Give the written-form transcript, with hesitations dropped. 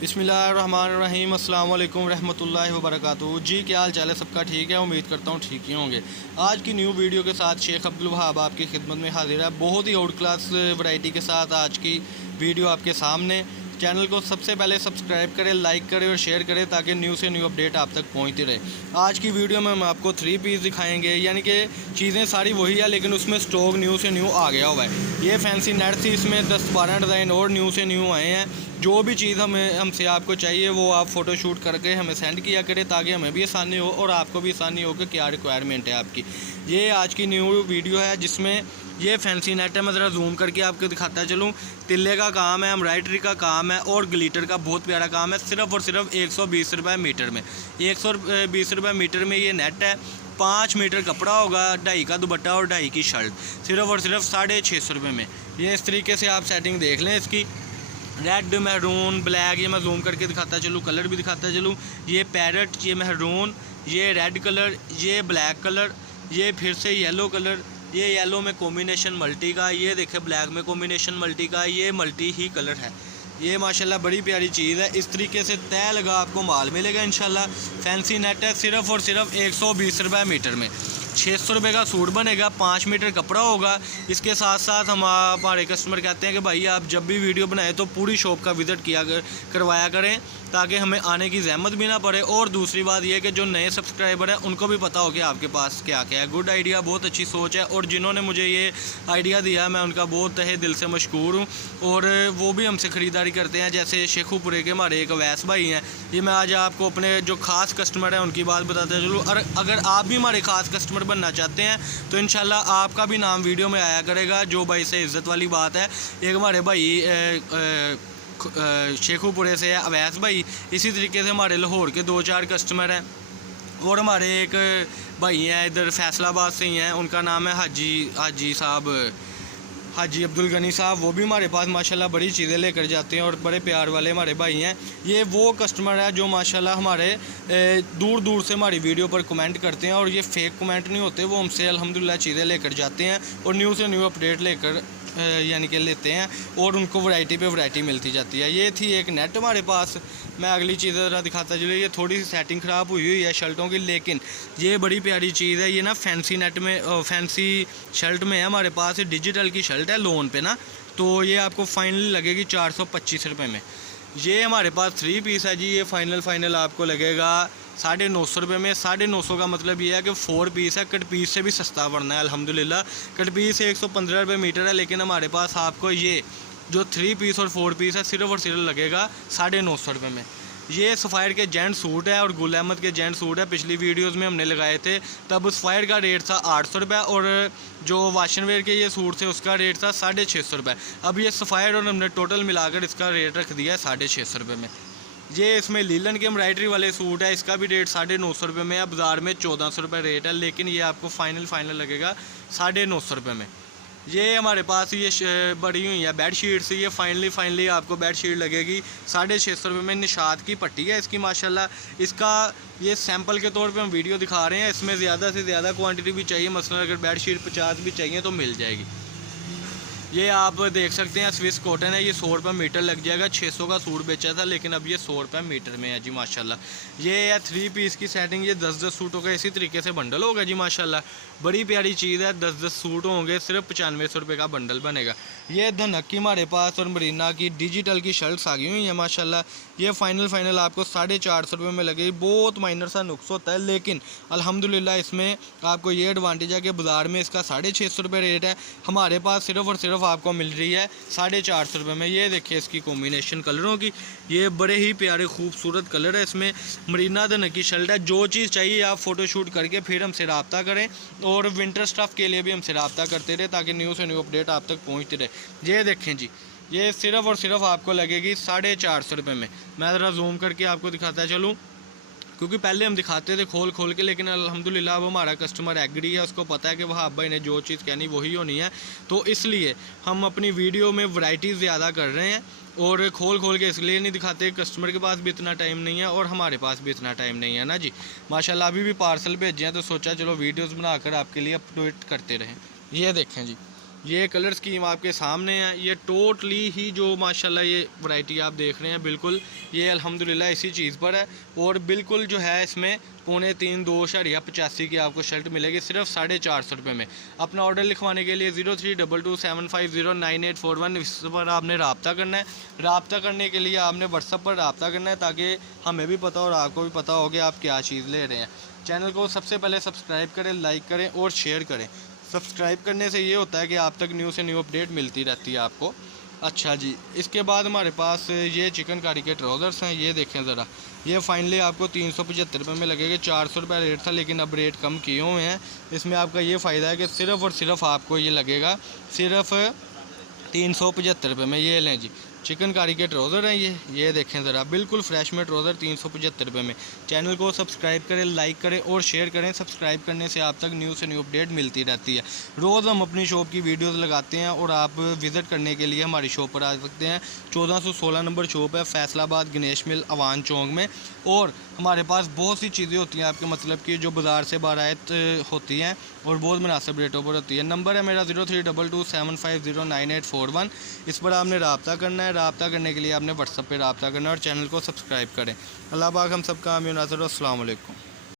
बिस्मिल्लाहिर्रहमानिर्रहीम अस्सलाम वालेकुम रहमतुल्लाहि व बरकातुहू। जी क्या हाल चाल है सबका? ठीक है, उम्मीद करता हूँ ठीक ही होंगे। आज की न्यू वीडियो के साथ शेख अब्दुल वहाब आपकी खिदमत में हाजिर है। बहुत ही आउट क्लास वैरायटी के साथ आज की वीडियो आपके सामने। चैनल को सबसे पहले सब्सक्राइब करें, लाइक करें और शेयर करें ताकि न्यू से न्यू अपडेट आप तक पहुंचती रहे। आज की वीडियो में हम आपको 3 पीस दिखाएंगे, यानी कि चीज़ें सारी वही है लेकिन उसमें स्टॉक न्यू से न्यू आ गया हुआ है। ये फैंसी नेट थी, इसमें 10-12 डिज़ाइन और न्यू से न्यू आए हैं। जो भी चीज़ हमसे आपको चाहिए वो आप फ़ोटो शूट करके हमें सेंड किया करें ताकि हमें भी आसानी हो और आपको भी आसानी हो कि क्या रिक्वायरमेंट है आपकी। ये आज की न्यू वीडियो है जिसमें ये फैंसी नेट है। मैं ज़रा जूम करके आपको दिखाता चलूँ। तिल्ले का काम है, एम्ब्रॉयडरी का काम है और ग्लिटर का बहुत प्यारा काम है। सिर्फ़ और सिर्फ 120 रुपये मीटर में, 120 रुपये मीटर में ये नेट है। 5 मीटर कपड़ा होगा, 2.5 का दुपट्टा और 2.5 की शर्ट, सिर्फ़ और सिर्फ 650 रुपये में। ये इस तरीके से आप सेटिंग देख लें इसकी। रेड, मैरून, ब्लैक, ये मैं जूम करके दिखाता चलूँ, कलर भी दिखाता चलूँ। ये पैरट, ये मैरून, ये रेड कलर, ये ब्लैक कलर, ये फिर से येलो कलर, ये येलो में कॉम्बिनेशन मल्टी का, ये देखे ब्लैक में कॉम्बिनेशन मल्टी का, ये मल्टी ही कलर है। ये माशाल्लाह बड़ी प्यारी चीज़ है। इस तरीके से तय लगा आपको माल मिलेगा इंशाल्लाह। फैंसी नेट है, सिर्फ़ और सिर्फ 120 रुपये मीटर में। 600 रुपये का सूट बनेगा, 5 मीटर कपड़ा होगा। इसके साथ साथ हमारे कस्टमर कहते हैं कि भाई आप जब भी वीडियो बनाए तो पूरी शॉप का विज़िट करवाया करें ताकि हमें आने की ज़हमत भी ना पड़े। और दूसरी बात यह कि जो नए सब्सक्राइबर हैं उनको भी पता हो कि आपके पास क्या क्या है। गुड आइडिया, बहुत अच्छी सोच है और जिन्होंने मुझे ये आइडिया दिया मैं उनका बहुत तहे दिल से मशकूर हूँ। और वो भी हमसे ख़रीदारी करते हैं, जैसे शेखुपुरे के हमारे एक अवैस भाई हैं। ये मैं आज आपको अपने जो ख़ास कस्टमर हैं उनकी बात बताता चलूँ। और अगर आप भी हमारे ख़ास कस्टमर बनना चाहते हैं तो इंशाल्लाह आपका भी नाम वीडियो में आया करेगा। जो भाई से इज़्ज़त वाली बात है। एक हमारे भाई शेखुपुरे से है अवैस भाई। इसी तरीके से हमारे लाहौर के 2-4 कस्टमर हैं और हमारे एक भाई हैं इधर फैसलाबाद से ही हैं, उनका नाम है हाजी साहब, हाजी अब्दुल गनी साहब। वो भी हमारे पास माशाल्लाह बड़ी चीज़ें लेकर जाते हैं और बड़े प्यार वाले हमारे भाई हैं। ये वो कस्टमर है जो माशाल्लाह हमारे दूर दूर से हमारी वीडियो पर कमेंट करते हैं और ये फेक कमेंट नहीं होते। वो हमसे अल्हम्दुलिल्लाह चीज़ें लेकर जाते हैं और न्यू से न्यू अपडेट लेकर यानी कि लेते हैं और उनको वैरायटी पे वैरायटी मिलती जाती है। ये थी एक नेट हमारे पास। मैं अगली चीज़ ज़रा दिखाता चलूँ। ये थोड़ी सी सेटिंग ख़राब हुई है शर्टों की, लेकिन ये बड़ी प्यारी चीज़ है। ये ना फैंसी नेट में फैंसी शर्ट में है हमारे पास। डिजिटल की शर्ट है लोन पे ना, तो ये आपको फाइनली लगेगी 425 रुपये में। ये हमारे पास 3 पीस है जी। ये फाइनल आपको लगेगा 950 रुपये में। 950 का मतलब ये है कि 4 पीस है। कट पीस से भी सस्ता पड़ना है अल्हम्दुलिल्लाह। कट पीस 115 रुपये मीटर है, लेकिन हमारे पास आपको ये जो 3 पीस और 4 पीस है सिर्फ और सिर्फ लगेगा 950 रुपये में। ये सफ़ायर के जेंट सूट है और गुल अहमद के जेंट सूट है। पिछली वीडियोस में हमने लगाए थे, तब सफ़ायर का रेट था 800 रुपये और जो वाशनवेयर के ये सूट थे उसका रेट था 650 रुपये। अब ये सफ़ायर और हमने टोटल मिलाकर इसका रेट रख दिया है 650 रुपये में। ये इसमें लीलन के एम्ब्रॉयडरी वाले सूट है, इसका भी रेट 950 रुपये में है। बाज़ार में 1400 रुपये रेट है, लेकिन ये आपको फाइनल लगेगा 950 रुपये में। ये हमारे पास ये बड़ी हुई है बेड शीट्स। ये फाइनली आपको बेड शीट लगेगी 650 रुपये में। निशात की पट्टी है इसकी माशाल्लाह। इसका ये सैंपल के तौर पे हम वीडियो दिखा रहे हैं। इसमें ज़्यादा से ज़्यादा क्वांटिटी भी चाहिए, मसलन अगर बेड शीट 50 भी चाहिए तो मिल जाएगी। ये आप देख सकते हैं स्विस कॉटन है। ये 100 रुपये मीटर लग जाएगा। 600 का सूट बेचा था लेकिन अब ये 100 रुपये मीटर में है जी माशाल्लाह। ये है 3 पीस की सेटिंग। ये 10-10 सूटों का इसी तरीके से बंडल होगा जी माशाल्लाह। बड़ी प्यारी चीज़ है। 10-10 सूट होंगे, सिर्फ 95 रुपये का बंडल बनेगा। ये धनक की हमारे पास और मरीना की डिजिटल की शर्ट्स आ गई हुई हैं माशाल्लाह। ये फाइनल आपको 450 रुपये में लगेगी। बहुत माइनर सा नुक्स होता है, लेकिन अल्हम्दुलिल्लाह इसमें आपको ये एडवांटेज है कि बाज़ार में इसका 650 रुपये रेट है, हमारे पास सिर्फ और सिर्फ आपको मिल रही है 450 रुपये में। ये देखिए इसकी कॉम्बिनेशन कलरों की, ये बड़े ही प्यारे खूबसूरत कलर है इसमें। मरीना धनक की शर्ट है। जो चीज़ चाहिए आप फ़ोटोशूट करके फिर हमसे रब्ता करें और विंटर स्टफ़ के लिए भी हमसे रब्ता करते रहे ताकि न्यू से न्यू अपडेट आप तक पहुँचती रहे। ये देखें जी, ये सिर्फ और सिर्फ आपको लगेगी 450 रुपये में। मैं ज़रा जूम करके आपको दिखाता चलूँ, क्योंकि पहले हम दिखाते थे खोल के, लेकिन अल्हम्दुलिल्लाह अब हमारा कस्टमर एग्री है, उसको पता है कि वहाब भाई ने जो चीज़ कहनी वही होनी है। तो इसलिए हम अपनी वीडियो में वैरायटी ज़्यादा कर रहे हैं और खोल के इसलिए नहीं दिखाते, कस्टमर के पास भी इतना टाइम नहीं है और हमारे पास भी इतना टाइम नहीं है ना जी माशाल्लाह। अभी भी पार्सल भेजे हैं तो सोचा चलो वीडियोज़ बनाकर आपके लिए अपडेट करते रहें। ये देखें जी, ये कलर स्कीम आपके सामने है। ये टोटली ही जो माशाल्लाह ये वैरायटी आप देख रहे हैं, बिल्कुल ये अल्हम्दुलिल्लाह इसी चीज़ पर है। और बिल्कुल जो है इसमें 3.285 की आपको शर्ट मिलेगी सिर्फ 450 रुपये में। अपना ऑर्डर लिखवाने के लिए 032275098841 इस पर आपने रब्ता करना है। रब्ता करने के लिए आपने व्हाट्सअप पर रब्ता करना है ताकि हमें भी पता और आपको भी पता हो कि आप क्या चीज़ ले रहे हैं। चैनल को सबसे पहले सब्सक्राइब करें, लाइक करें और शेयर करें। सब्सक्राइब करने से ये होता है कि आप तक न्यू से न्यू अपडेट मिलती रहती है आपको। अच्छा जी, इसके बाद हमारे पास ये चिकनकारी के ट्राउज़र्स हैं। ये देखें ज़रा, ये फाइनली आपको 375 रुपये में लगेगा। 400 रुपये रेट था लेकिन अब रेट कम किए हुए हैं। इसमें आपका ये फ़ायदा है कि सिर्फ़ और सिर्फ आपको ये लगेगा सिर्फ 375 रुपये में। ये लें जी, चिकनकारी के ट्राउज़र हैं ये देखें ज़रा, बिल्कुल फ्रेश में ट्राउज़र 375 रुपये में। चैनल को सब्सक्राइब करें, लाइक करें और शेयर करें। सब्सक्राइब करने से आप तक न्यू से न्यू अपडेट मिलती रहती है। रोज़ हम अपनी शॉप की वीडियोस लगाते हैं और आप विज़िट करने के लिए हमारी शॉप पर आ सकते हैं। 1416 नंबर शॉप है, फैसलाबाद गणेश मिल अवान चौक में। और हमारे पास बहुत सी चीज़ें होती हैं आपके मतलब कि जो बाज़ार से बारायत होती हैं और बहुत मुनासिब रेटों पर होती है। नंबर है मेरा 032275098841। इस पर आपने रब्ता करना है। रब्ता करने के लिए आपने व्हाट्सअप पे रब्ता करना है और चैनल को सब्सक्राइब करें। अल्लाह पाक हम सबका आमीन नाज़र। अस्सलाम वालेकुम।